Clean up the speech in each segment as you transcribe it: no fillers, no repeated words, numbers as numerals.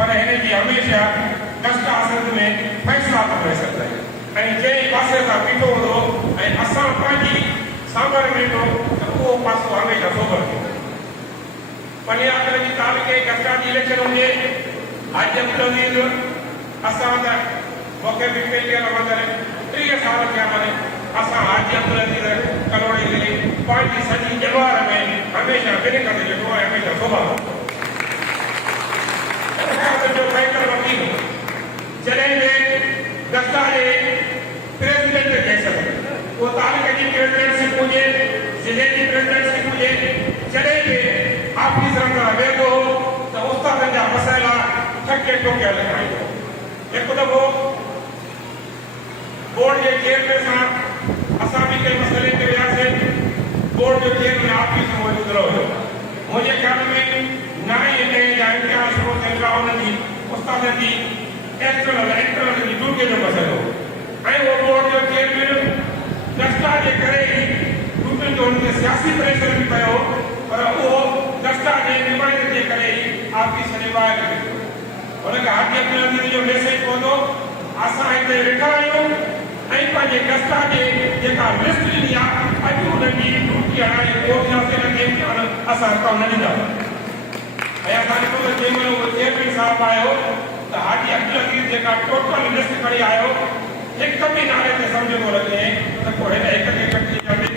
पर हिन जी हमेशह कष्ट आसंद में फ़ैसिला थो करे सघे ऐं जंहिं पासे सां बीठो हूंदो ऐं असां पंहिंजी साम्हूं बीठो त उहो पासो हमेशह सोभर थींदो। 15 जी तारीख़ कष्टा जी इलेक्शन हुजे हाजी अब्दुल अज़ीज़ असां त मूंखे बि पंहिंजे मंदर 30 साल थिया माने असां हाजी अब्दुल अज़ीज़ कलोड़ी जे पंहिंजी सॼी जवार में हमेशह ॿिनि कंदे ॾिठो ऐं हमेशह सोभर जो बैंकर वकील जॾहिं बि दस्ता जे प्रेसिडेंट चई सघे वो तारीख़ जी प्रेसिडेंटशिप हुजे ज़िले जी प्रेसिडेंटशिप हुजे जॾहिं बि ऑफिसर खां वेंदो त उस्तादनि जा मसइला ठके ठोके हल कराईंदो। हिकु दफ़ो बोर्ड जे चेयरमैन सां असां बि कंहिं मसइले ते वियासीं। बोर्ड जो चेयरमैन ऑफिस में मौजूदु रहियो। मुंहिंजे ख़्याल में 9 ॾहें जा इम्तिहान शुरू थियनि था उन्हनि जी उस्तादनि जी एक्सटर्नल जी ड्यूटी जो मसइलो ऐं उहो बोर्ड जो चेयरमैन दस्ता जे करे ई ड्यूटियुनि जो हुनखे सियासी प्रेशर बि पियो पर उहो दस्ता जे नुमाइंदे जे करे ई ऑफिस जे ॿाहिरि निकितो। हुनखे हाजी अब्दुल अज़ीज़ जो मैसेज पहुतो असां हिते वेठा आहियूं ऐं पंहिंजे दस्ता जे जेका लिस्ट ॾिनी आहे अॼु हुननि जी ड्यूटी हणाए कोर्ट जे इम्तिहान असां कमु न ॾींदा ऐं असां ॾिठो त जंहिं महिल उहो चेयरमैन साहिबु आयो त हाजी अब्दुल अज़ीज़ जेका टोटल लिस्ट खणी आयो हिकु बि नाले ते सम्झ थो लॻे त पोइ हिन हिक खे कटी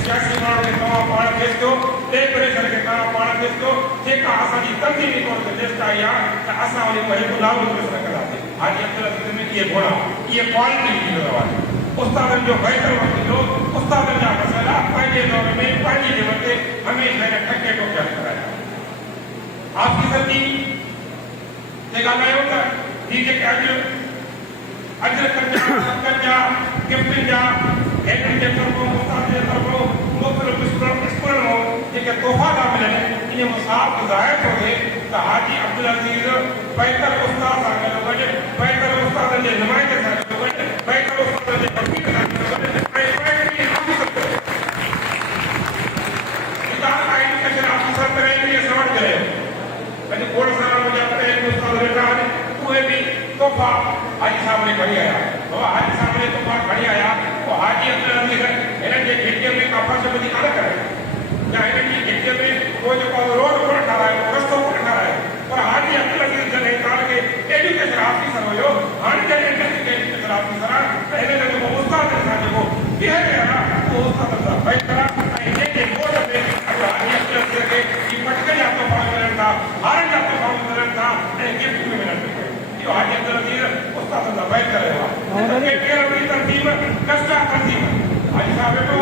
सियासी माण्हू खे तव्हां पाण थिएसि थो ॿिए प्रेशर खे तव्हां पाण थिएसि थो जेका असांजी तंज़ीमी तौर ते लिस्ट आई आहे त असां उन में हिकु नालो लिस्ट न कंदासीं। हाजी अब्दुल अज़ीज़ में इहे गुण इहे क्वालिटी ॾींदो आहे। उस्तादनि जो बहितर वक़्तु उस्तादनि जा मसइला पंहिंजे दौर में पंहिंजी जॻह ते हमेशह हिन ठके ठोके हल कराया। ऑफिसर जी जेका ॻाल्हायो त हीअ जेके अॼु जा गिफ्टनि जा हेठनि जे तरफ़ों उस्ताद जे तरफ़ों मुख़्तलिफ़ स्कूलनि मां जेके तोहफ़ा था मिलनि इन में साफ़ ज़ाहिर थो थिए त हाजी अब्दुल अज़ीज़ बहितर उस्ताद सां गॾु बहितर उस्तादनि जे नुमाइंदे सां गॾु बहितर उस्तादनि जे वकील सां गॾु ऐं एजुकेशन ऑफिसर तरह सवाल करे अॼु खोड़ सारा मुंहिंजा पहिरीं उस्ताद वेठा आहिनि उहे बि तोहफ़ा हाजी साहब ने खणी आया हाजी साहब ने तोहफ़ा खणी आया वो हाजी अब्दुल अज़ीज़ हिननि जे घिटीअ में काफ़ा शब्द कान करे या हिननि जी घिटीअ में को जेको रोड कोन ठारायो रस्तो कोन ठारायो पर हाजी अब्दुल अज़ीज़ जॾहिं तव्हां खे एजुकेशन ऑफिसर हुयो हाणे जॾहिं एजुकेशन ऑफिसर आहे त हिन जो जेको उस्ताद सां जेको बिहेवियर आहे उहो उस्ताद सां बहितर आहे ऐं जंहिंजे बोर्ड में हाजी अब्दुल अज़ीज़ खे ई पटके जा तोहफ़ा मिलनि था हारनि जा तोहफ़ा मिलनि था ऐं गिफ्ट में मिलनि था इहो हाजी अब्दुल अज़ीज़ उस्ताद सां बहितर रहियो आहे। तरतीब कष्टा तरतीब हाजी साहब वेठो